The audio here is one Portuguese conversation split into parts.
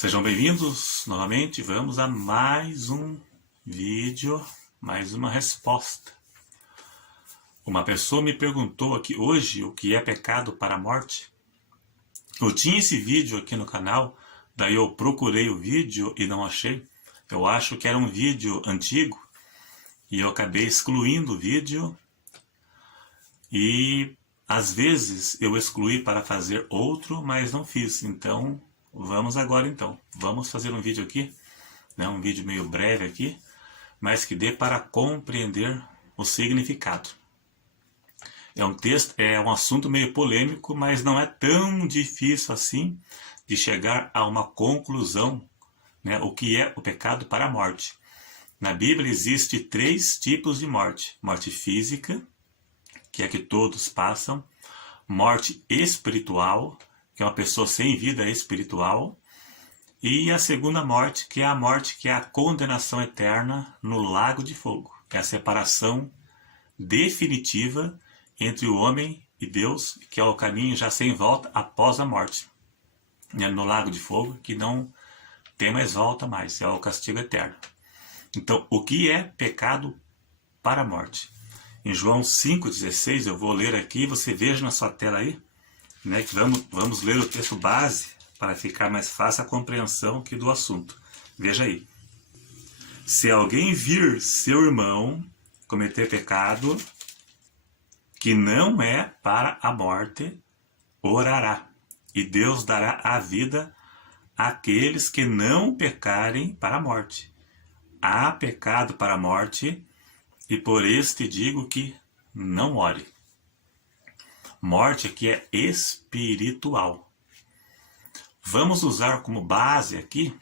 Sejam bem-vindos novamente, vamos a mais um vídeo, mais uma resposta. Uma pessoa me perguntou aqui hoje o que é pecado para a morte. Eu tinha esse vídeo aqui no canal, daí eu procurei o vídeo e não achei. Eu acho que era um vídeo antigo e eu acabei excluindo o vídeo e às vezes eu excluí para fazer outro, mas não fiz, então... Vamos agora então, vamos fazer um vídeo aqui, né, um vídeo meio breve aqui, mas que dê para compreender o significado. É um texto, é um assunto meio polêmico, mas não é tão difícil assim de chegar a uma conclusão, né, o que é o pecado para a morte. Na Bíblia existe 3 tipos de morte: morte física, que é que todos passam; morte espiritual, que é uma pessoa sem vida espiritual; e a segunda morte, que é a condenação eterna no lago de fogo, que é a separação definitiva entre o homem e Deus, que é o caminho já sem volta após a morte, no lago de fogo, que não tem mais volta mais, é o castigo eterno. Então, o que é pecado para a morte? Em João 5,16, eu vou ler aqui, você veja na sua tela aí, né, que vamos ler o texto base para ficar mais fácil a compreensão aqui do assunto. Veja aí. Se alguém vir seu irmão cometer pecado que não é para a morte, orará, e Deus dará a vida àqueles que não pecarem para a morte. Há pecado para a morte, e por este digo que não ore. Morte aqui é espiritual. Vamos usar como base aqui,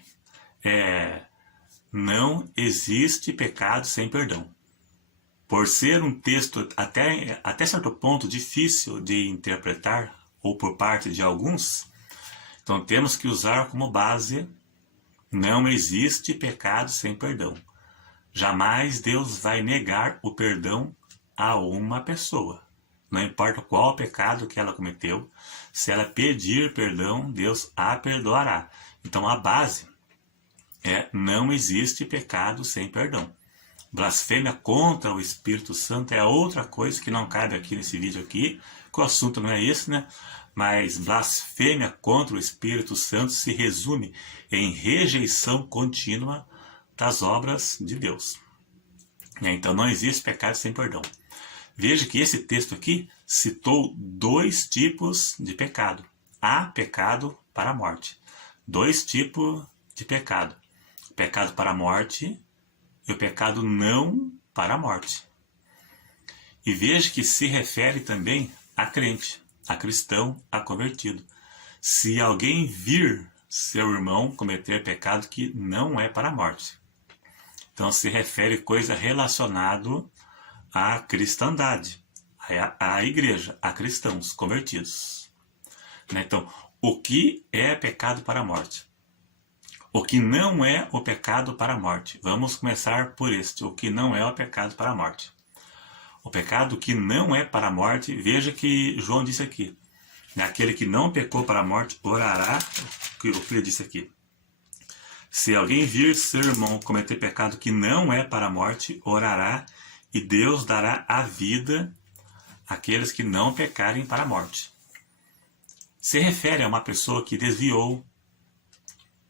não existe pecado sem perdão. Por ser um texto até certo ponto difícil de interpretar, ou por parte de alguns, então temos que usar como base, não existe pecado sem perdão. Jamais Deus vai negar o perdão a uma pessoa. Não importa qual pecado que ela cometeu, se ela pedir perdão, Deus a perdoará. Então a base é: não existe pecado sem perdão. Blasfêmia contra o Espírito Santo é outra coisa que não cabe aqui nesse vídeo aqui, que o assunto não é esse, né? Mas blasfêmia contra o Espírito Santo se resume em rejeição contínua das obras de Deus. Então não existe pecado sem perdão. Veja que esse texto aqui citou 2 tipos de pecado. Há pecado para a morte. 2 tipos de pecado. O pecado para a morte e o pecado não para a morte. E veja que se refere também a crente, a cristão, a convertido. Se alguém vir seu irmão cometer pecado que não é para a morte. Então se refere coisa relacionada à cristandade, à igreja, a cristãos convertidos. Então, o que é pecado para a morte? O que não é o pecado para a morte? Vamos começar por este, o que não é o pecado para a morte. O pecado que não é para a morte, veja que João disse aqui, aquele que não pecou para a morte, orará, o que ele disse aqui. Se alguém vir seu irmão cometer pecado que não é para a morte, orará, e Deus dará a vida àqueles que não pecarem para a morte. Se refere a uma pessoa que desviou,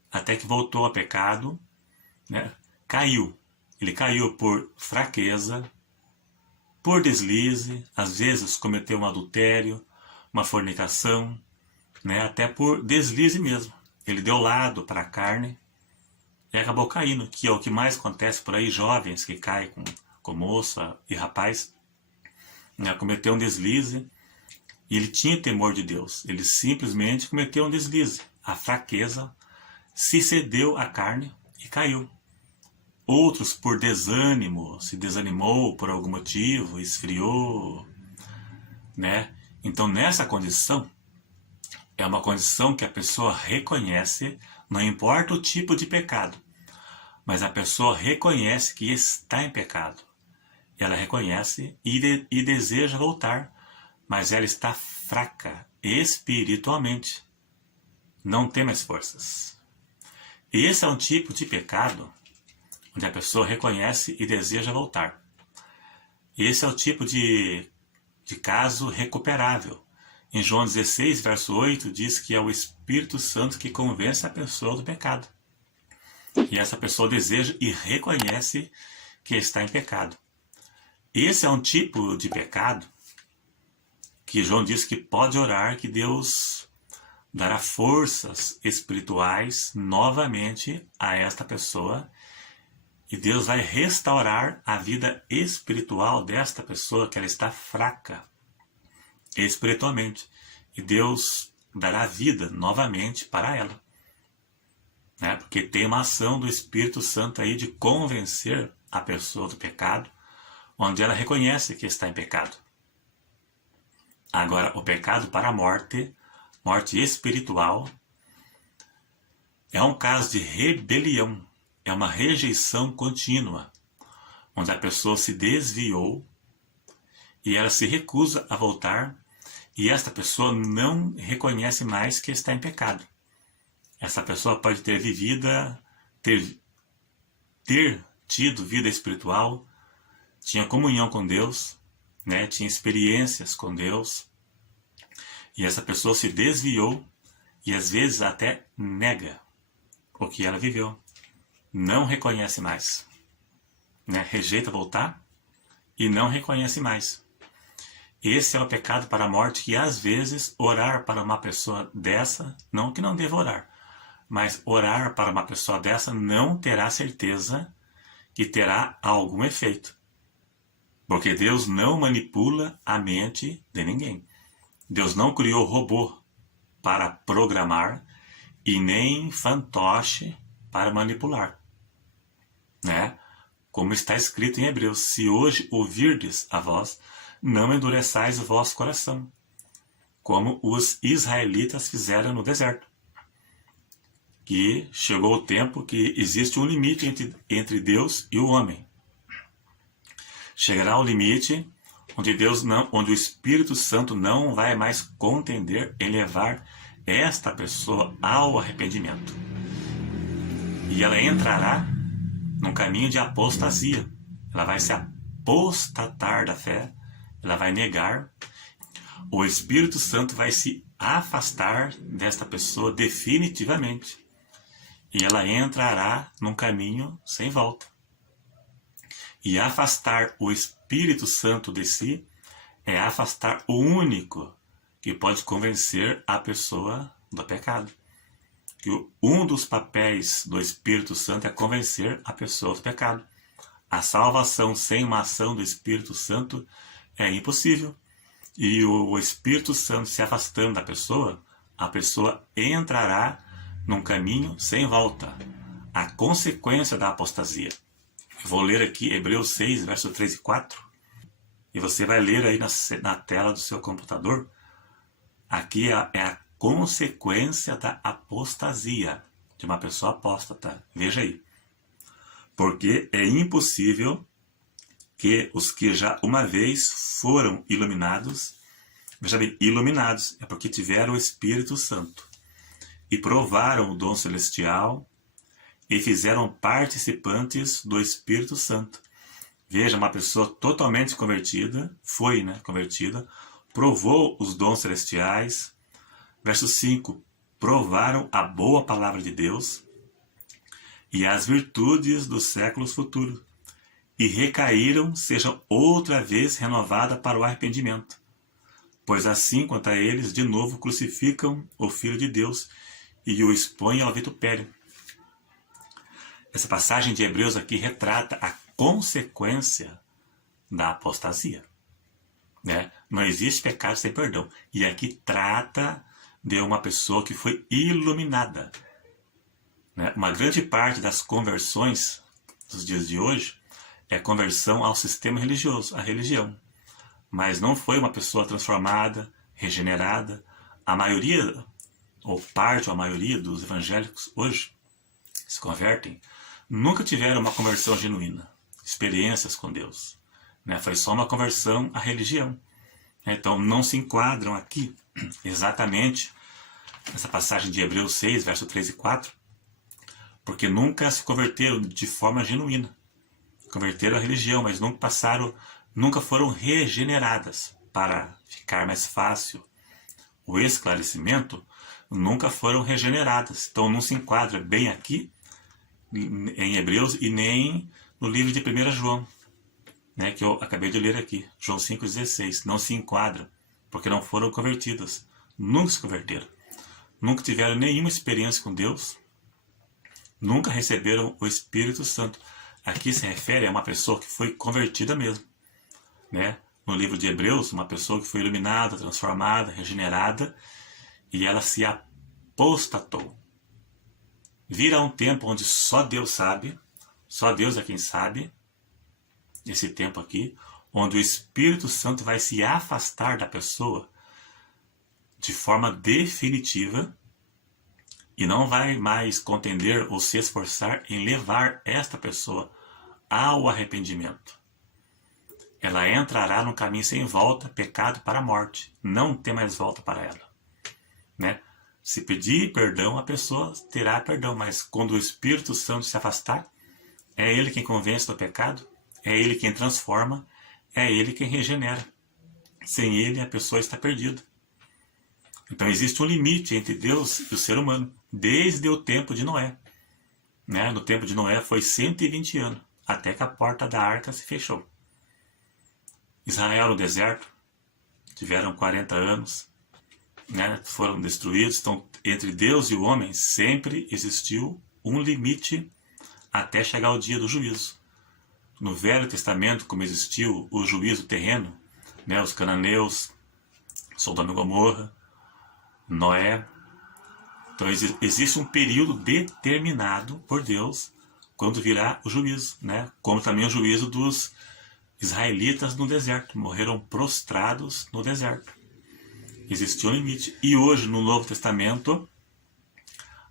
até que voltou a pecado, né? Caiu. Ele caiu por fraqueza, por deslize, às vezes cometeu um adultério, uma fornicação, né? Até por deslize mesmo. Ele deu lado para a carne e acabou caindo, que é o que mais acontece por aí, jovens que caem com moça e rapaz, né, cometeu um deslize, e ele tinha temor de Deus, ele simplesmente cometeu um deslize, a fraqueza, se cedeu à carne e caiu. Outros por desânimo, se desanimou por algum motivo, esfriou, né? Então nessa condição, é uma condição que a pessoa reconhece, não importa o tipo de pecado, mas a pessoa reconhece que está em pecado. Ela reconhece e deseja voltar, mas ela está fraca espiritualmente. Não tem mais forças. Esse é um tipo de pecado onde a pessoa reconhece e deseja voltar. Esse é o tipo de caso recuperável. Em João 16, verso 8, diz que é o Espírito Santo que convence a pessoa do pecado. E essa pessoa deseja e reconhece que está em pecado. Esse é um tipo de pecado que João diz que pode orar, que Deus dará forças espirituais novamente a esta pessoa, e Deus vai restaurar a vida espiritual desta pessoa, que ela está fraca espiritualmente, e Deus dará vida novamente para ela, né? Porque tem uma ação do Espírito Santo aí de convencer a pessoa do pecado, onde ela reconhece que está em pecado. Agora, o pecado para a morte espiritual, é um caso de rebelião, é uma rejeição contínua, onde a pessoa se desviou e ela se recusa a voltar, e esta pessoa não reconhece mais que está em pecado. Essa pessoa pode ter ter tido vida espiritual, tinha comunhão com Deus, né? Tinha experiências com Deus, e essa pessoa se desviou e às vezes até nega o que ela viveu, não reconhece mais, né? Rejeita voltar e não reconhece mais. Esse é o pecado para a morte, que às vezes orar para uma pessoa dessa, não que não deva orar, mas orar para uma pessoa dessa não terá certeza que terá algum efeito. Porque Deus não manipula a mente de ninguém. Deus não criou robô para programar e nem fantoche para manipular, né? Como está escrito em Hebreus: se hoje ouvirdes a voz, não endureçais o vosso coração, como os israelitas fizeram no deserto. Que chegou o tempo que existe um limite entre Deus e o homem. Chegará o limite onde o Espírito Santo não vai mais contender em levar esta pessoa ao arrependimento. E ela entrará num caminho de apostasia. Ela vai se apostatar da fé, ela vai negar. O Espírito Santo vai se afastar desta pessoa definitivamente. E ela entrará num caminho sem volta. E afastar o Espírito Santo de si é afastar o único que pode convencer a pessoa do pecado. Que um dos papéis do Espírito Santo é convencer a pessoa do pecado. A salvação sem uma ação do Espírito Santo é impossível. E o Espírito Santo se afastando da pessoa, a pessoa entrará num caminho sem volta. A consequência da apostasia. Eu vou ler aqui Hebreus 6, verso 3 e 4. E você vai ler aí na tela do seu computador. Aqui é a consequência da apostasia, de uma pessoa apóstata. Veja aí. Porque é impossível que os que já uma vez foram iluminados, veja bem, iluminados, é porque tiveram o Espírito Santo, e provaram o dom celestial, e fizeram participantes do Espírito Santo. Veja, uma pessoa totalmente convertida, convertida, provou os dons celestiais. Verso 5, provaram a boa palavra de Deus e as virtudes dos séculos futuros, e recaíram, sejam outra vez renovada para o arrependimento. Pois assim quanto a eles, de novo crucificam o Filho de Deus e o expõem ao vitupério. Essa passagem de Hebreus aqui retrata a consequência da apostasia, né? Não existe pecado sem perdão. E aqui trata de uma pessoa que foi iluminada, né? Uma grande parte das conversões dos dias de hoje é conversão ao sistema religioso, à religião. Mas não foi uma pessoa transformada, regenerada. A maioria, ou parte ou a maioria dos evangélicos hoje se convertem, nunca tiveram uma conversão genuína, experiências com Deus, né? Foi só uma conversão à religião. Então não se enquadram aqui exatamente nessa passagem de Hebreus 6, verso 3 e 4, porque nunca se converteram de forma genuína. Converteram à religião, mas nunca foram regeneradas para ficar mais fácil. O esclarecimento, nunca foram regeneradas. Então não se enquadra bem aqui em Hebreus e nem no livro de 1 João, né, que eu acabei de ler aqui, João 5,16. Não se enquadra, porque não foram convertidas. Nunca se converteram. Nunca tiveram nenhuma experiência com Deus. Nunca receberam o Espírito Santo. Aqui se refere a uma pessoa que foi convertida mesmo, né? No livro de Hebreus, uma pessoa que foi iluminada, transformada, regenerada, e ela se apostatou. Virá um tempo onde só Deus sabe, só Deus é quem sabe, esse tempo aqui, onde o Espírito Santo vai se afastar da pessoa de forma definitiva e não vai mais contender ou se esforçar em levar esta pessoa ao arrependimento. Ela entrará num caminho sem volta, pecado para a morte. Não tem mais volta para ela, né? Se pedir perdão, a pessoa terá perdão, mas quando o Espírito Santo se afastar, é Ele quem convence do pecado, é Ele quem transforma, é Ele quem regenera. Sem Ele, a pessoa está perdida. Então existe um limite entre Deus e o ser humano, desde o tempo de Noé, né? No tempo de Noé foi 120 anos, até que a porta da arca se fechou. Israel no deserto, tiveram 40 anos, né? Foram destruídos. Então, entre Deus e o homem sempre existiu um limite até chegar o dia do juízo. No Velho Testamento, como existiu o juízo terreno, né? Os cananeus, Sodoma e Gomorra, Noé. Então existe um período determinado por Deus quando virá o juízo, né? Como também o juízo dos israelitas no deserto, morreram prostrados no deserto. Existiu um limite. E hoje, no Novo Testamento,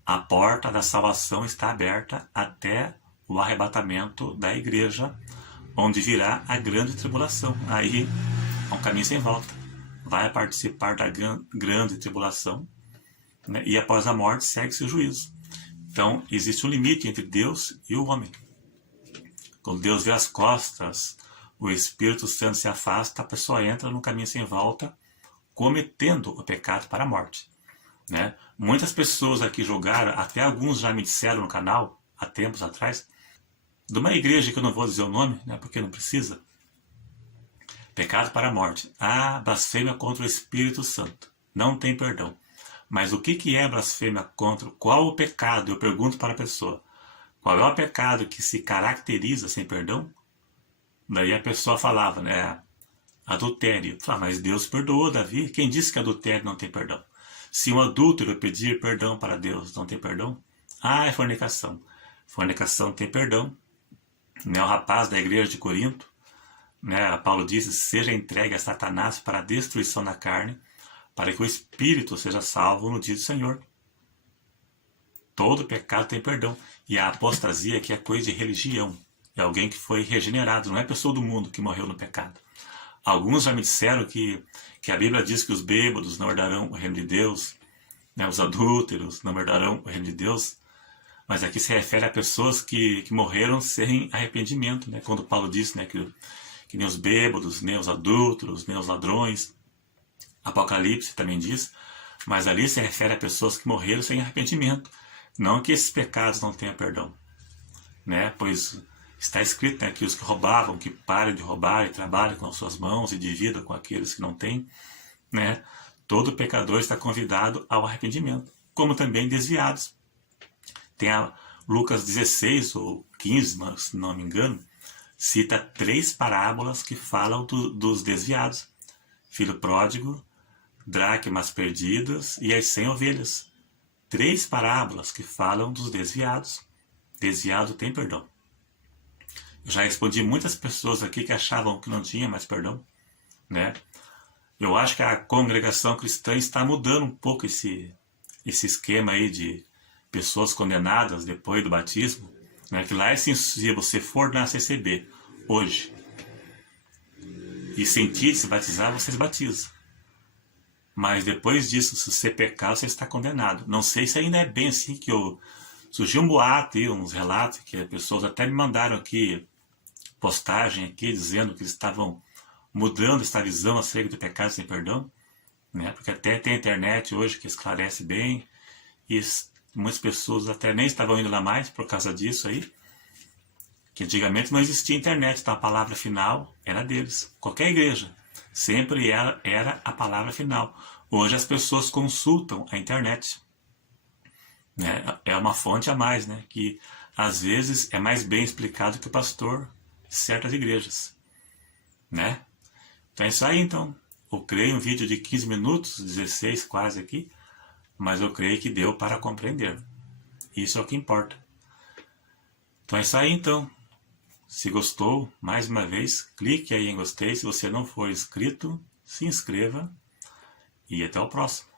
a porta da salvação está aberta até o arrebatamento da igreja, onde virá a grande tribulação. Aí é um caminho sem volta. Vai participar da grande tribulação, né? E após a morte segue-se o juízo. Então, existe um limite entre Deus e o homem. Quando Deus vê as costas, o Espírito Santo se afasta, a pessoa entra num caminho sem volta, cometendo o pecado para a morte, né? Muitas pessoas aqui julgaram, até alguns já me disseram no canal, há tempos atrás, de uma igreja que eu não vou dizer o nome, né, porque não precisa. Pecado para a morte. Ah, blasfêmia contra o Espírito Santo. Não tem perdão. Mas o que é blasfêmia contra? Qual o pecado? Eu pergunto para a pessoa. Qual é o pecado que se caracteriza sem perdão? Daí a pessoa falava, né? Adultério. Fala, mas Deus perdoou Davi. Quem disse que adultério não tem perdão? Se um adúltero pedir perdão para Deus, não tem perdão? Ah, é fornicação. Fornicação tem perdão. Né? O rapaz da igreja de Corinto, né? Paulo disse, seja entregue a Satanás para a destruição da carne, para que o espírito seja salvo no dia do Senhor. Todo pecado tem perdão. E a apostasia que é coisa de religião. É alguém que foi regenerado, não é pessoa do mundo que morreu no pecado. Alguns já me disseram que a Bíblia diz que os bêbados não herdarão o reino de Deus, né? Os adúlteros não herdarão o reino de Deus, mas aqui se refere a pessoas que morreram sem arrependimento, né? Quando Paulo disse, né, que nem os bêbados, nem os adúlteros, nem os ladrões. Apocalipse também diz, mas ali se refere a pessoas que morreram sem arrependimento, não que esses pecados não tenham perdão, né? Pois está escrito, né, que os que roubavam, que parem de roubar e trabalhem com as suas mãos e dividam com aqueles que não têm, né? Todo pecador está convidado ao arrependimento, como também desviados. Tem a Lucas 16 ou 15, se não me engano, cita 3 parábolas que falam dos desviados. Filho pródigo, dracmas perdidas e as 100 ovelhas. 3 parábolas que falam dos desviados. Desviado tem perdão. Eu já respondi muitas pessoas aqui que achavam que não tinha mais perdão, né? Eu acho que a congregação cristã está mudando um pouco esse esquema aí de pessoas condenadas depois do batismo, né? Que lá é assim, se você for na CCB hoje e sentir se batizar, você se batiza. Mas depois disso, se você pecar, você está condenado. Não sei se ainda é bem assim que Surgiu um boato e uns relatos que as pessoas até me mandaram aqui, postagem aqui, dizendo que eles estavam mudando essa visão acerca do pecado sem perdão, né? Porque até tem a internet hoje que esclarece bem, e muitas pessoas até nem estavam indo lá mais por causa disso aí, que antigamente não existia internet, então a palavra final era deles. Qualquer igreja sempre era a palavra final. Hoje as pessoas consultam a internet, né? É uma fonte a mais, né? Que às vezes é mais bem explicado que o pastor de certas igrejas, né? Então é isso aí, então. Eu creio um vídeo de 15 minutos, 16 quase aqui, mas eu creio que deu para compreender. Isso é o que importa. Então é isso aí, então. Se gostou, mais uma vez, clique aí em gostei. Se você não for inscrito, se inscreva e até o próximo.